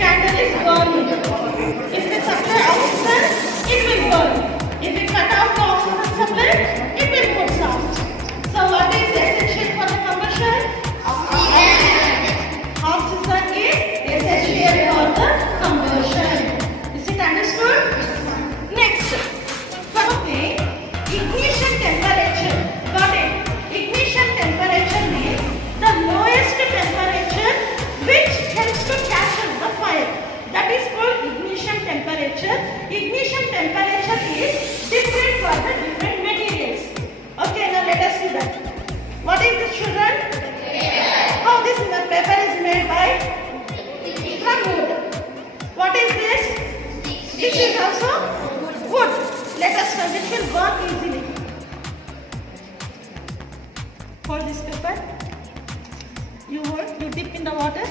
candle is burning. If we supply oxygen, it will burn. If we cut off the oxygen supply, it will put out. So what is essential for the combustion? Oxygen is essential for the combustion. Is it understood? Next, something ignition temperature. Got it? Ignition temperature means the lowest temperature which helps to catch the fire. That is called ignition temperature. Ignition temperature is different for the different materials. Okay, now let us see that. What is this, children? How this paper is made by? From wood. What is this? This is also wood. Let us try. This will burn easily. Hold this paper. You hold. You dip in the water.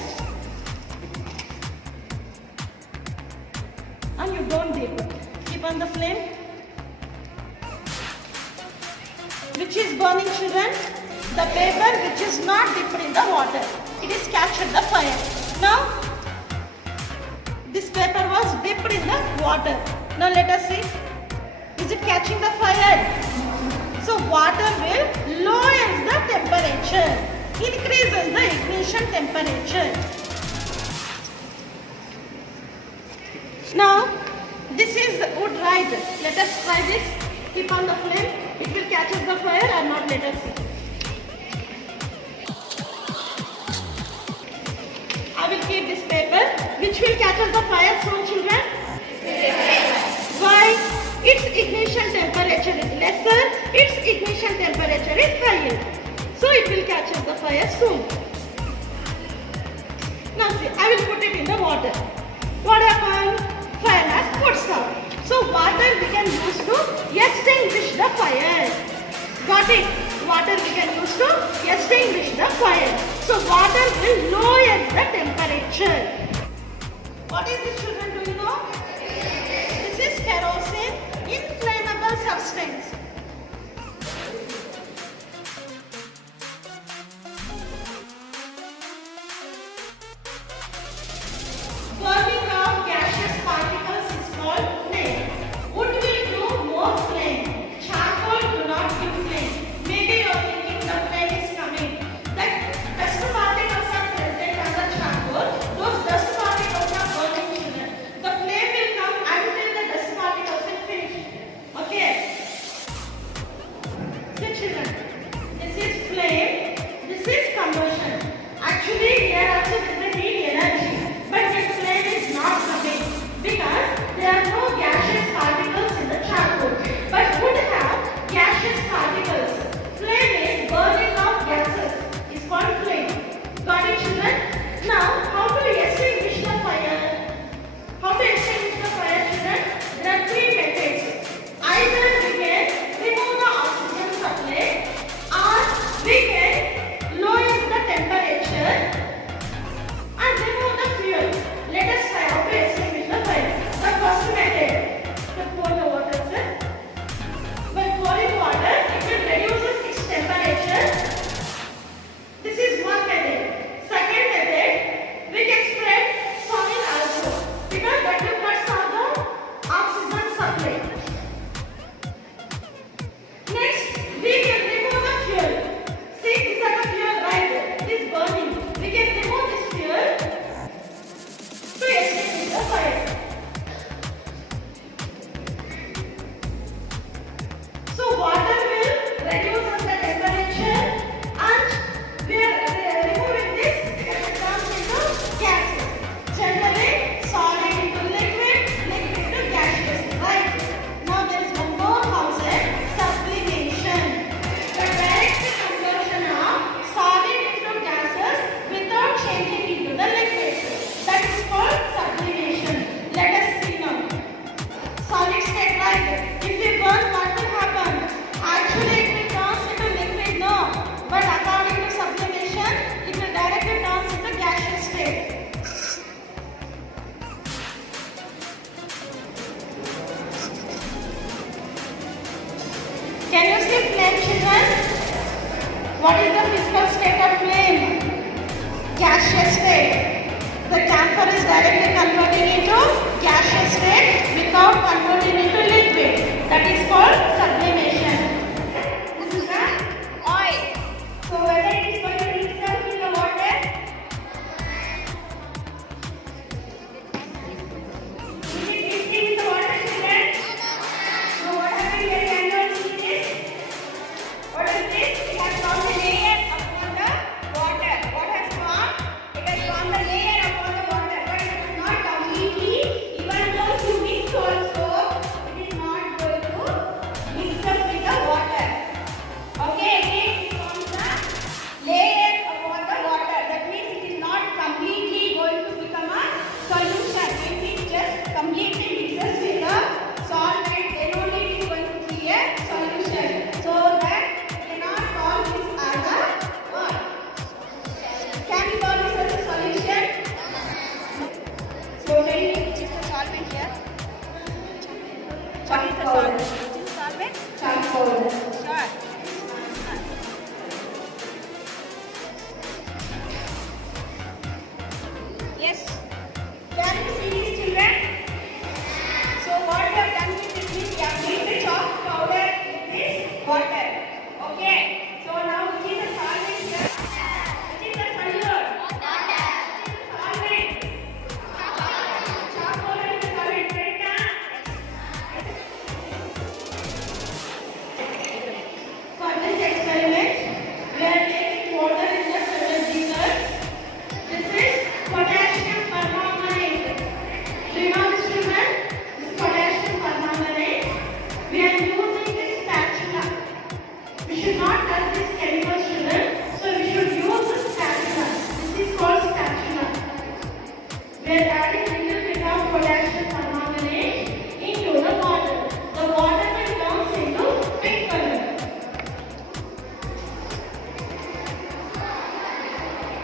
And you don't dip. Keep on the flame. Which is burning, children? The paper which is not dipped in the water. It is captured the fire. Now, this paper was dipped in the water. Now let us see. Is it catching the fire? So water will lower the temperature. Increases the ignition temperature. Now, this is wood, right? Let us try this. Keep on the flame. It will catch the fire or not, let us see. I will keep this paper. Which will catch the fire soon, children? Why? Its ignition temperature is lesser. Its ignition temperature is higher. So it will catch the fire soon. Now see, I will put it in the water. What happened? Fire has put out. So water we can use to extinguish the fire. Got it? Water we can use to extinguish the fire. So water will lower the temperature. What is this, children? Do you know? This is kerosene, inflammable substance. Burning of gaseous particles is called flame. Wood will do more flame. Charcoal do not give flame. Maybe you are thinking the flame is coming. The dust particles are present on the charcoal. Those dust particles are burning, children. The flame will come until the dust particles will finish. Okay. So children, this is flame. This is combustion. Actually, here also there is a heat energy. But this flame is not coming because there are no gaseous particles in the charcoal. But wood have gaseous particles. Flame is burning of gases. It's called flame. Got it, children? Now, how to extinguish the fire? How to extinguish the fire, children? There are three methods. Either we can remove the oxygen supply or we can lower the temperature and remove the fuel. Let us try how to extinguish the fire. The first method, to pour the water, sir. By pouring water, it will reduce its temperature. This is one method. Second method, we can spread soil also because that will cut down the oxygen supply. Next, we can remove the fuel. See, these are the fuel, right? It is burning. We can remove this fuel to extinguish the fire. So water will reduce the temperature and we are removing this comes into gases. Generally solid into liquid, liquid to gaseous, right? Now there is one more concept, sublimation. The direct conversion of solid into gases without changing into the liquid. That is called sublimation. Let us see now. Solid state, right? If we burn, what will happen? Actually, it will turn into liquid, no. But according to sublimation, it will directly turn into gaseous state. Can you see flame, children? What is the physical state of flame? Gaseous state. The camphor is directly converting into gaseous state without converting into liquid. That is called sublimation. This is the oil. So whether it is going to mix up with the water, is it mixing with the water, children? So what happened here? Can you see this? What is this? It has formed a layer upon the water. What has formed? It has formed a layer upon the water, but it is not completely. Even though you mix also, it is not going to mix up with the water. Okay, again it forms a layer upon the water. That means it is not completely going to become a solution. If it just completely mixes with the solvent, then only it is going to be a solution. So that we cannot call this as a what? Can we call this as a solution? So when you which is the solvent here? What is the solvent? Which is the solvent? Charcoal. Sure. Yes. Can you see these children? So what we have done with this is we have made the chalk powder with this water. Okay. So now which is the solvent here? Which is the solute? Water. Which is the solvent? Chalk powder is the solvent, right? For this experiment, we are taking water in the certain beaker. This is potassium permanganate. Do you know this, children? This is potassium permanganate. We are using this spatula. We should not touch this chemical, children. So we should use the spatula. This is called spatula. We are adding little bit of potassium permanganate into the water. The water will turn into pink color.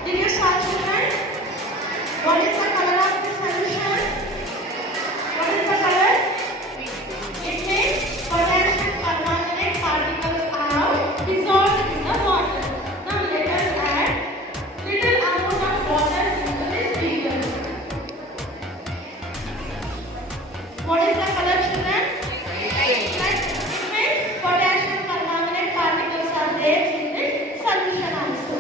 Did you saw, children? What is the color of the solution? What is the color? It means potassium permanganate particles are dissolved in the water. Now let us add little amount of water into this beaker. What is the color, children? Like, it means potassium permanganate particles are there in this solution also.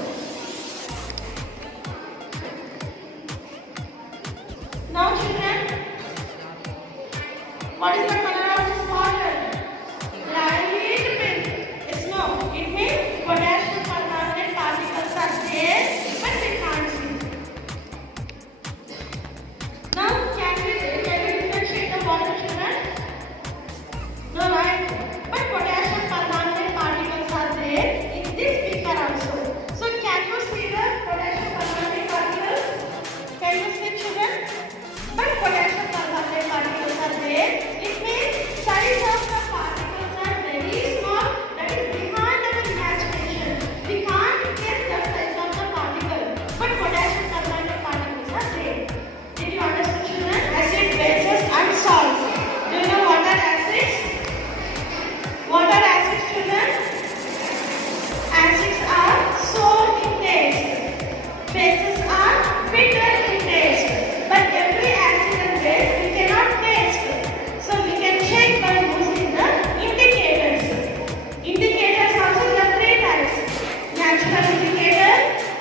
Now, children, what is the color of this water? Light pink. Yes, no. It means potassium permanganate particles are there, but we can't see. Now, can we differentiate the water, children? No, right? But potassium permanganate particles are there in this beaker also. So, can you see the potassium permanganate particles? Can you see, children? But potassium permanganate particles are there. It means size of the particles are very small. That is behind our imagination. We can't guess the size of the particle. But potassium permanganate particles are there. Did you understand, children? Acid, bases, and salts. Do you know what are acids? What are acids, children? Acids are sour in taste. Bases are bitter in taste. But every acid and base we cannot taste. So we can check by using the indicators. Indicators also there are three types. Natural indicator,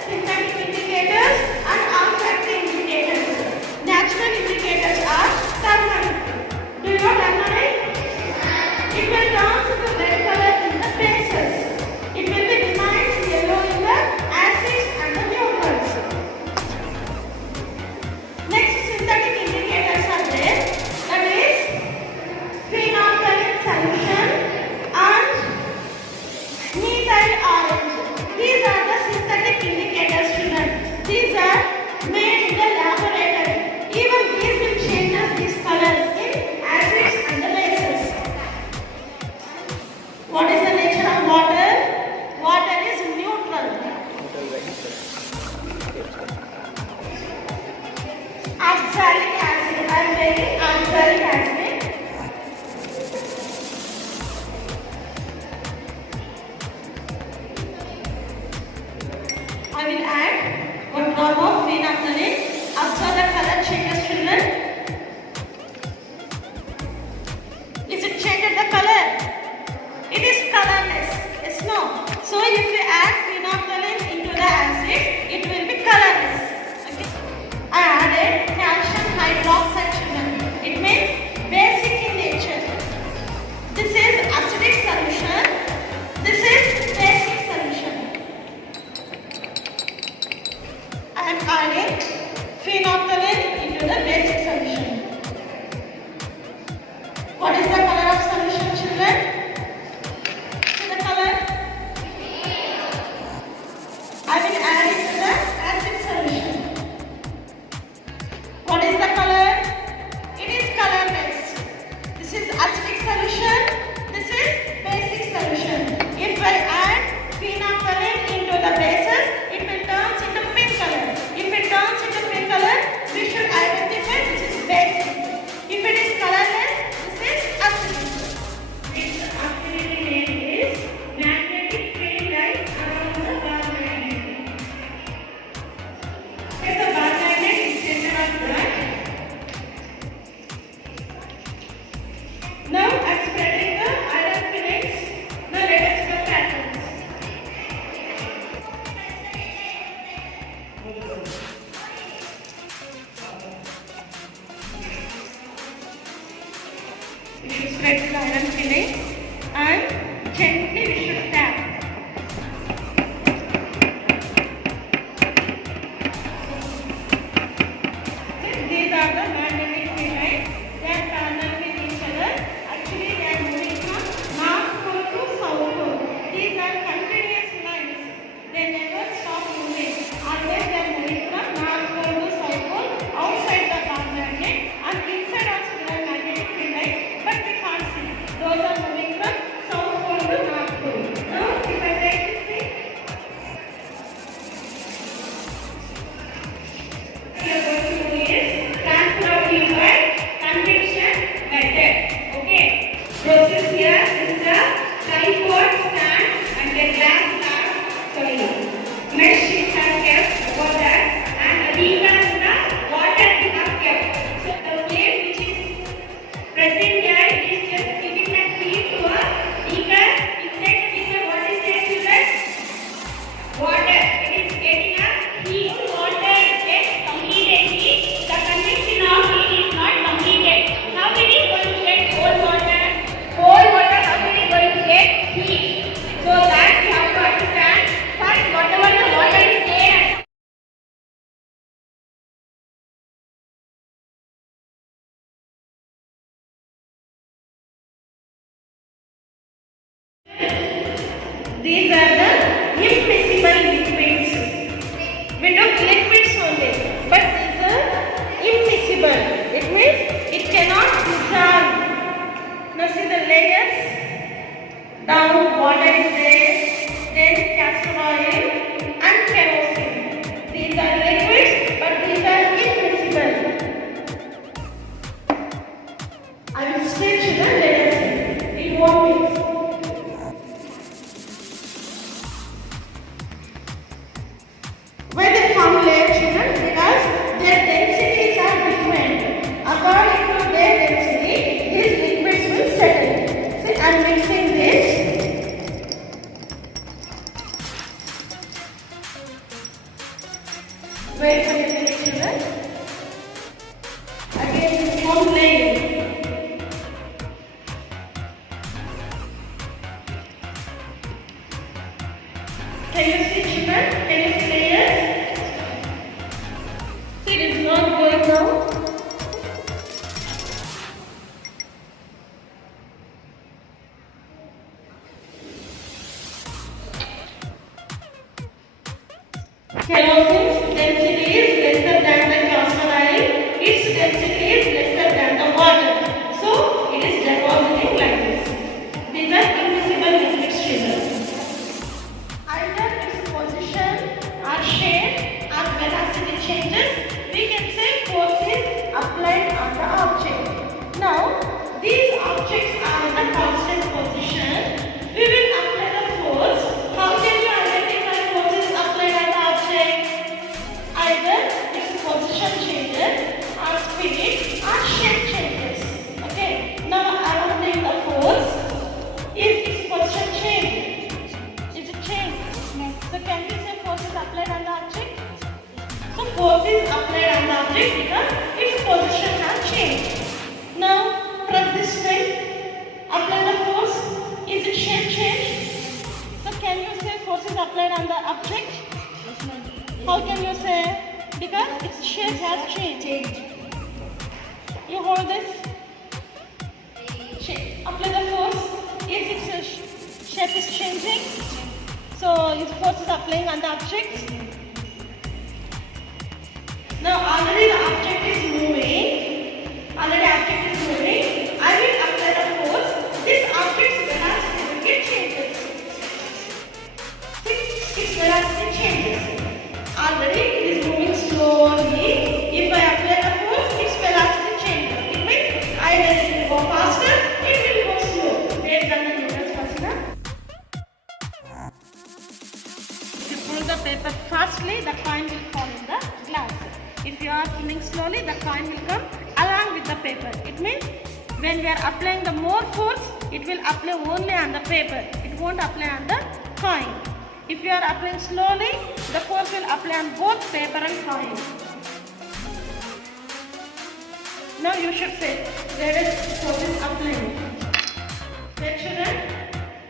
synthetic indicators, and olfactory indicators. Natural indicators are turmeric. Do you know turmeric? It will turn to red color in the bases. It will be remains yellow in the acids and the neutrals. Next, synthetic indicators are there. That is phenolphthalein solution and methyl orange. These are the synthetic indicators, children. These are made in the laboratory. Even these will change these colors in acids and the bases. What is the nature of water? Water is neutral. Oxalic acid. I am taking oxalic acid. I will add 1 drop of phenolphthalein. Observe the color changes the basic solution. What is the color of solution, children? See the color? I will add it to the acid solution. What is the color? It is colorless. This is acidic solution. This is basic solution. If I add phenolphthalein into the bases, it will turn into pink color. If it turns into pink color, we should identify this is basic. If it is colorless, this is acidic. Its activity name is magnetic field lines around the bar magnet. Where the bar magnet is center of that. Now I'm spreading the iron fillings. Now let us go patterns. We should spread the iron fillings and gently we should tap. These are the magnetic field lines. They are parallel with each other. Actually, they are moving from north pole to south pole. These are continuous lines. They never stop moving. Always they are moving from north pole to south pole outside the bar magnet and inside also there are magnetic field lines, but we can't see. Those are moving from south pole to north pole. Now, if I take this thing, we are going to do is transfer of heat by convection method. Okay. Process here is the tripod stand and a mesh sheet has kept for that, and a beaker is the water we have kept. So the flame which is present here, it is just giving that heat to a beaker. Inside the beaker, what is there, children? Water. It is getting a heat. Water gets completed heat. The convection of heat is not completed. How it is going to get cold water? Cold water, how it is going to get heat? So that we have to understand. First, whatever the water is there. These are the immiscible liquids. We took liquids only, but these are immiscible. It means it cannot dissolve. Now see the layers. Down water is there, then castor oil and kerosene. These are liquids, but these are immiscible. I will stretch the layers. It won't mix. Where they form layer, children? Because their densities are different. According to their density, these liquids will settle. See, I am mixing this. Wait for a minute, children. Again, form layer. Can you see, children? Can you see layers? See, it is not going now. Kerosene's density is lesser than the castor oil. Its density is lesser than the water. So, it is depositing like this. These are immiscible liquids, children. Either its position or shape or velocity changes, we can say force is applied on the object. Now, these objects are in a constant position. We will apply the force. How can you identify force is applied on the object? Either its position changes or speed or shape changes. Okay. Now, I will bring the force. Is its position changed? Is it changed? No. So can we say force is applied on the object? So force is applied on the object because its position has changed. Now press this way. Apply the force. Is its shape changed? So can you say force is applied on the object? How can you say? Because its shape has changed. which force is applying on the object? Now already the object is moving. I will apply the force. This object's velocity will get changes. See, its velocity changes. Already it is moving slowly. If I apply the force, its velocity changes. It means either it will go faster, it will go slow. Based on the Newton's first law. If you pull the paper fastly, the coin will fall in the glass. If you are pulling slowly, the coin will come along with the paper. It means when we are applying the more force, it will apply only on the paper. It won't apply on the coin. If you are applying slowly, the force will apply on both paper and coin. Now you should say, where is force is applying? Where children?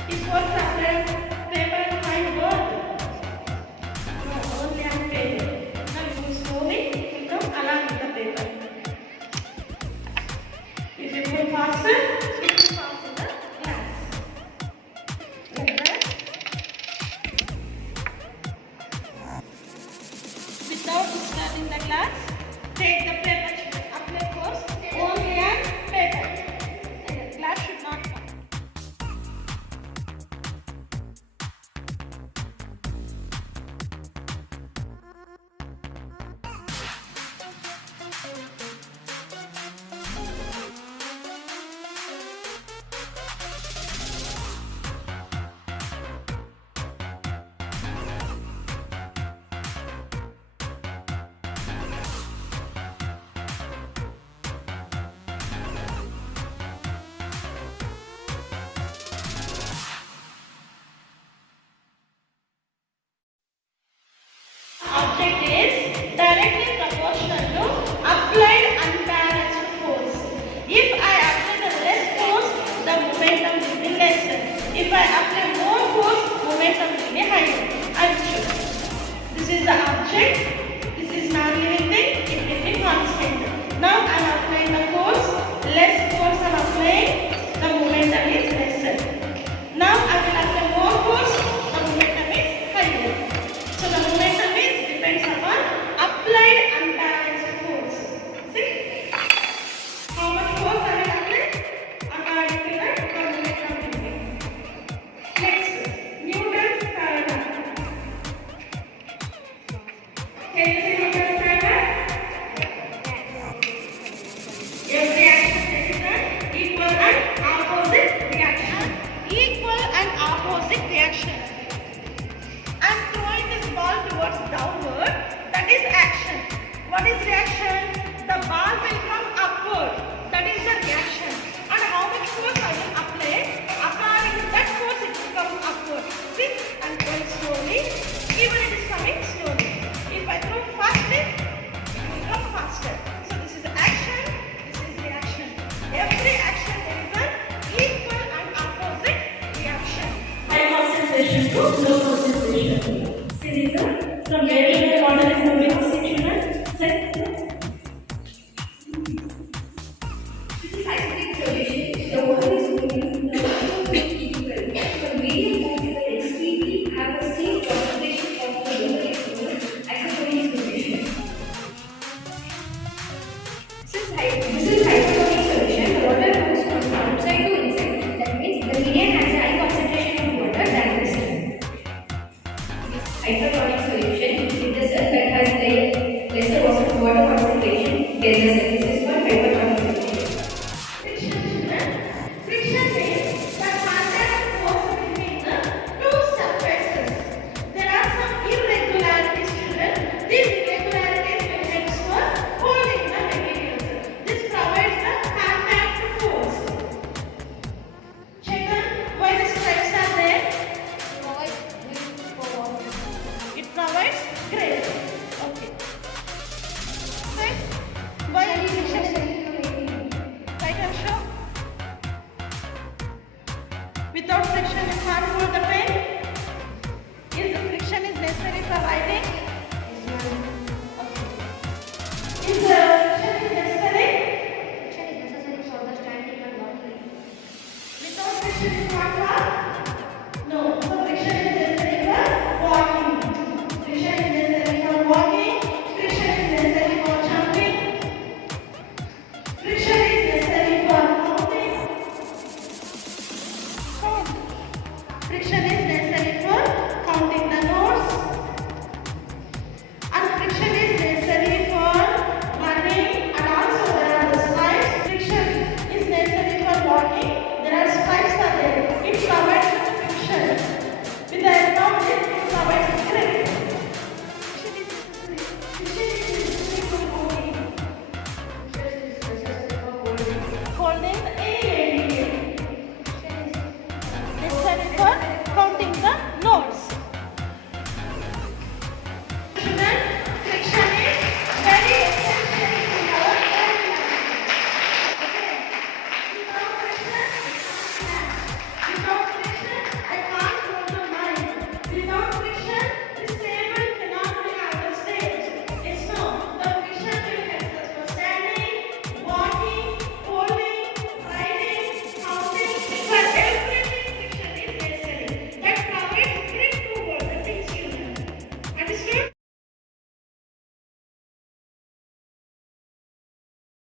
Is force applying paper and coin both? No, only on paper. Now you move slowly, it will come along with the paper. If you move faster, it will pass in the glass. Like that. Without disturbing the glass, take the paper, apply force only on paper. The glass should not come. Object is directly proportional to applied unbalanced force. If I apply the less force, the momentum will be lesser. If I apply more force, momentum will be higher. I will show you. This is the object. This is non-living thing. It will be constant. Now I am applying the force. Less force I am applying. The momentum is lesser. Now I will apply more force. The momentum is higher. So the momentum depends upon applied unbalanced force. See? How much force I will apply? According to that, the momentum will be. Next, Newton's paradox. Can you see Newton's paradox? Every action is an equal and opposite reaction. Equal and opposite reaction. I'm throwing this ball towards downward, that is action. What is reaction? The ball will come upward, that is the reaction. And how much force I will apply? According to that force it will come upward. See, I'm going slowly, even it is coming slowly. If I throw fastly, it will come faster. So this is action, this is reaction. Every action there is an equal and opposite reaction. High concentration to low concentration. From where to where water is moving to children? Set. This is scientific solution. The water is moving from the equal. The medium molecule extremely have the same concentration of the lower exposure isotonic solution. This is hydroponic solution. The water moves from outside to inside. That means the medium has a high concentration of water than the system. Hydroponic solution, if the cell that has lesser water concentration, there is a